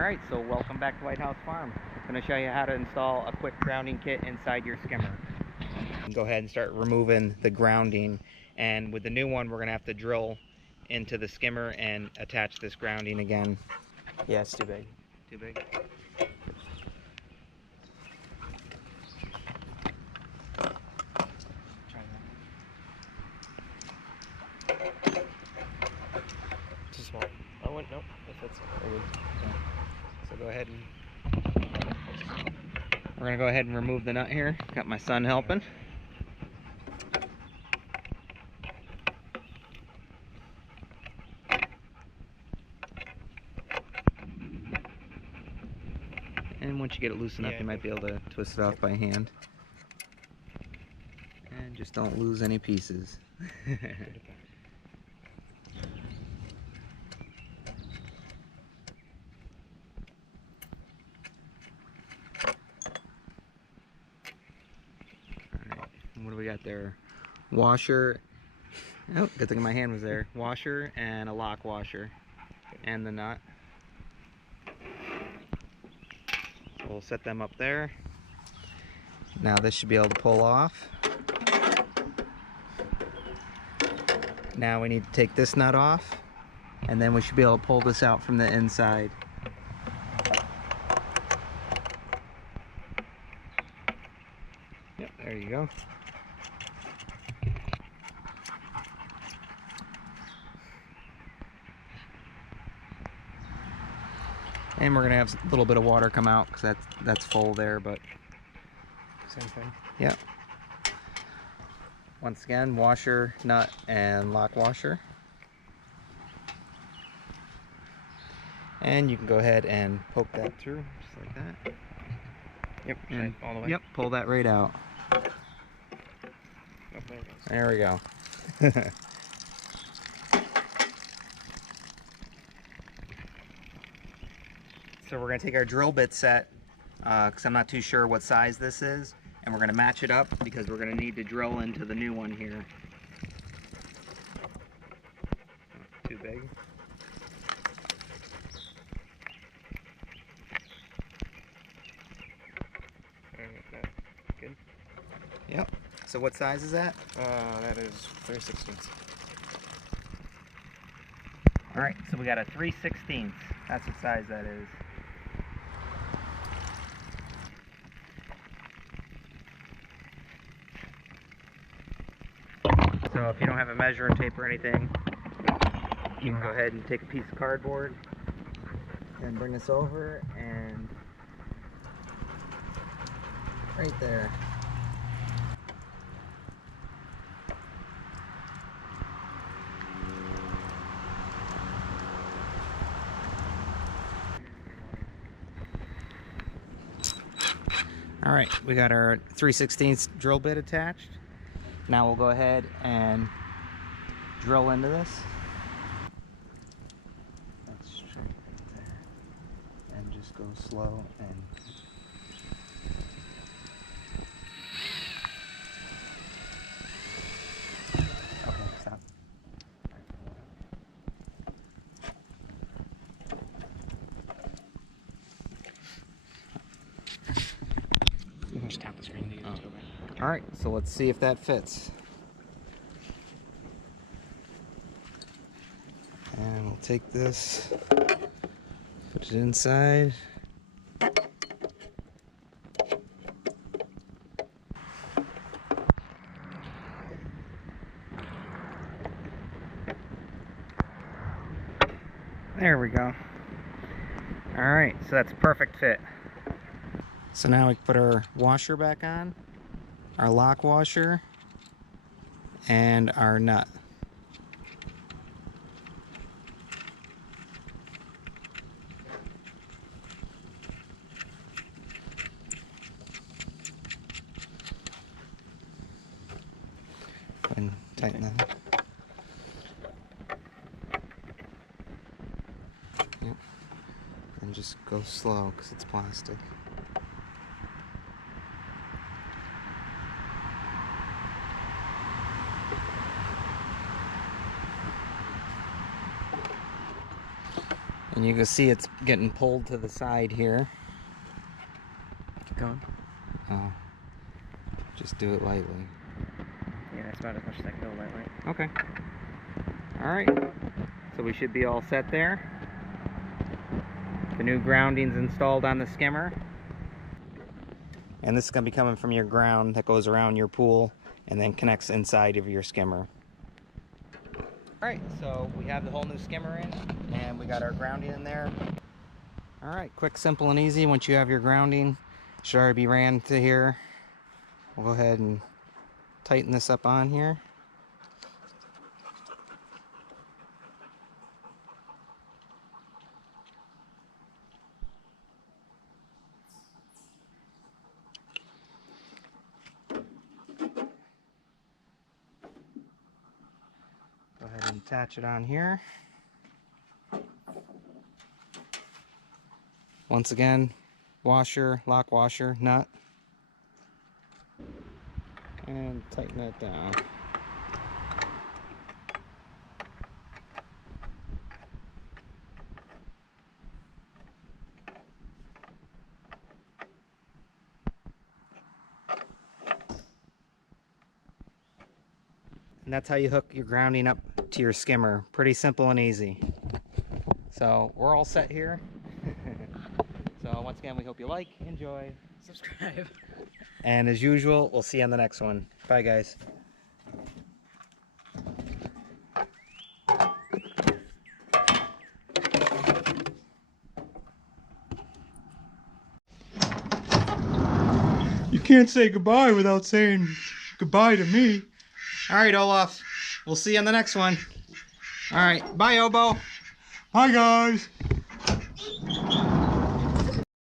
Alright, so welcome back to Lighthouse Farm. I'm going to show you how to install a quick grounding kit inside your skimmer. Go ahead and start removing the grounding, and with the new one we're going to have to drill into the skimmer and attach this grounding again. Yeah, it's too big. Too big? Try that. Too small. Oh, wait, nope. It fits. Very good. Okay. So go ahead and we're going to go ahead and remove the nut here. Got my son helping. And once you get it loose enough, you might be able to twist it off by hand. And just don't lose any pieces. Alright, what do we got there? Washer. Oh, good thing my hand was there. Washer and a lock washer. And the nut. We'll set them up there. Now this should be able to pull off. Now we need to take this nut off, and then we should be able to pull this out from the inside. Yep, there you go. And we're gonna have a little bit of water come out because that's full there, but Same thing. yep. Once again, washer, nut, and lock washer. And you can go ahead and poke that through, just like that. Yep, And, all the way. yep, pull that right out. Oh, there it goes. There we go. So we're going to take our drill bit set, because I'm not too sure what size this is, and we're going to match it up because we're going to need to drill into the new one here. Too big. That. Good. Yep. So what size is that? That is 3/16. Alright, so we got a 3/16. That's what size that is. So if you don't have a measuring tape or anything, you can go ahead and take a piece of cardboard and bring this over and right there. Alright, we got our 3/16 drill bit attached. Now we'll go ahead and drill into this. That's straight right there. And just go slow and okay, stop. You can just tap the screen to get it to go back. Alright, so let's see if that fits. And we'll take this, put it inside. There we go. Alright, so that's a perfect fit. So now we can put our washer back on, our lock washer, and our nut. And tighten that up. Yep. And just go slow because it's plastic. And you can see it's getting pulled to the side here. Keep going. Oh, just do it lightly. Yeah, that's about as much as I can go lightly. Okay. Alright. So we should be all set there. The new grounding's installed on the skimmer. And this is going to be coming from your ground that goes around your pool and then connects inside of your skimmer. Alright, so we have the whole new skimmer in, and we got our grounding in there. Alright, quick, simple, and easy. Once you have your grounding, it should already be ran to here. We'll go ahead and tighten this up on here. Go ahead and attach it on here. Once again, washer, lock washer, nut. And tighten that down. And that's how you hook your grounding up to your skimmer. Pretty simple and easy. So we're all set here. So once again, we hope you like, enjoy, Subscribe. and as usual, we'll see you on the next one. Bye, guys. You can't say goodbye without saying goodbye to me. All right, Olaf. We'll see you on the next one. All right. Bye, Obo. Hi, guys.